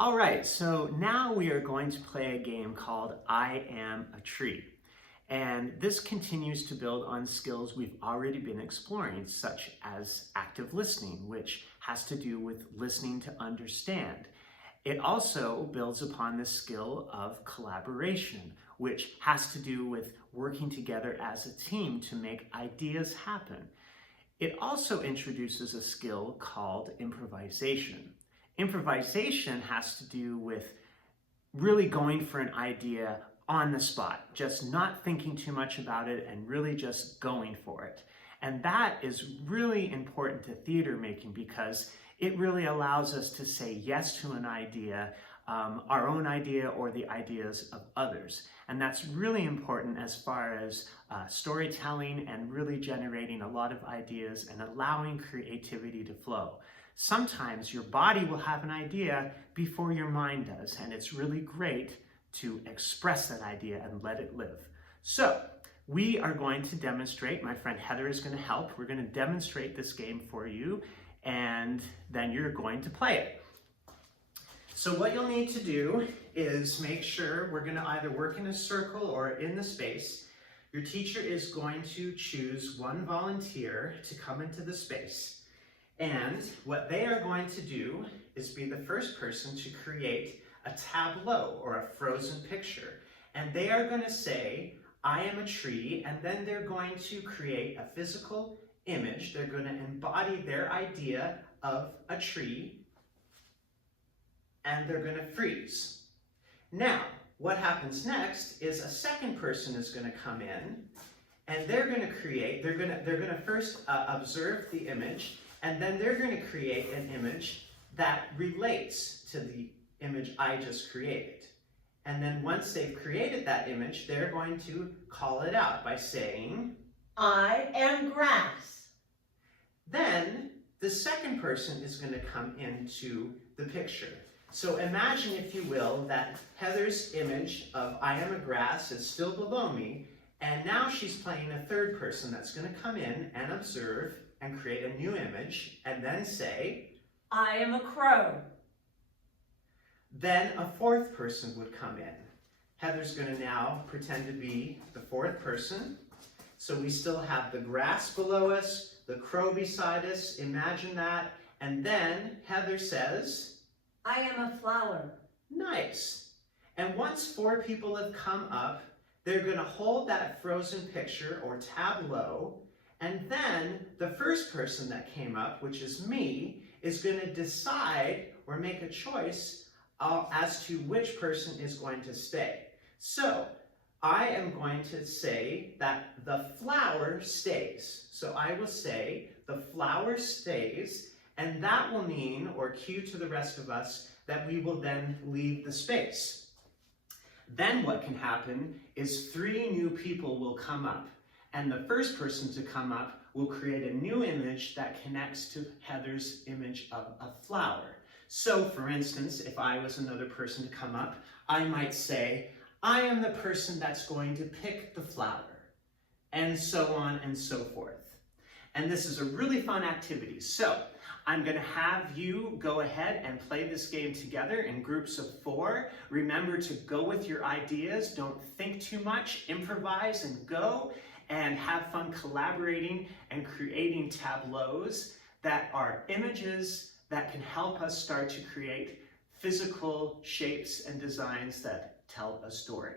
All right, so now we are going to play a game called I Am a Tree. And this continues to build on skills we've already been exploring, such as active listening, which has to do with listening to understand. It also builds upon the skill of collaboration, which has to do with working together as a team to make ideas happen. It also introduces a skill called improvisation. Improvisation has to do with really going for an idea on the spot, just not thinking too much about it and really just going for it. And that is really important to theater making because it really allows us to say yes to an idea, our own idea or the ideas of others. And that's really important as far as storytelling and really generating a lot of ideas and allowing creativity to flow. Sometimes your body will have an idea before your mind does, and it's really great to express that idea and let it live. So we are going to demonstrate, my friend Heather is going to help. We're going to demonstrate this game for you, and then you're going to play it. So what you'll need to do is make sure we're going to either work in a circle or in the space. Your teacher is going to choose one volunteer to come into the space. And what they are going to do is be the first person to create a tableau or a frozen picture. And they are going to say, I am a tree, and then they're going to create a physical image. They're going to embody their idea of a tree, and they're going to freeze. Now, what happens next is a second person is going to come in, and they're going to create, they're going to first observe the image, and then they're going to create an image that relates to the image I just created. And then once they've created that image, they're going to call it out by saying, I am grass. Then the second person is going to come into the picture. So imagine, if you will, that Heather's image of I am a grass is still below me, and now she's playing a third person that's going to come in and observe and create a new image, and then say, I am a crow. Then a fourth person would come in. Heather's going to now pretend to be the fourth person. So we still have the grass below us, the crow beside us, imagine that, and then Heather says, I am a flower. Nice. And once four people have come up, they're going to hold that frozen picture or tableau, and then the first person that came up, which is me, is going to decide or make a choice as to which person is going to stay. So I am going to say that the flower stays. So I will say the flower stays, and that will mean, or cue to the rest of us, that we will then leave the space. Then what can happen is three new people will come up. And the first person to come up will create a new image that connects to Heather's image of a flower. So, for instance, if I was another person to come up, I might say, I am the person that's going to pick the flower, and so on and so forth. And this is a really fun activity. So, I'm going to have you go ahead and play this game together in groups of 4. Remember to go with your ideas. Don't think too much. Improvise and go. And have fun collaborating and creating tableaus that are images that can help us start to create physical shapes and designs that tell a story.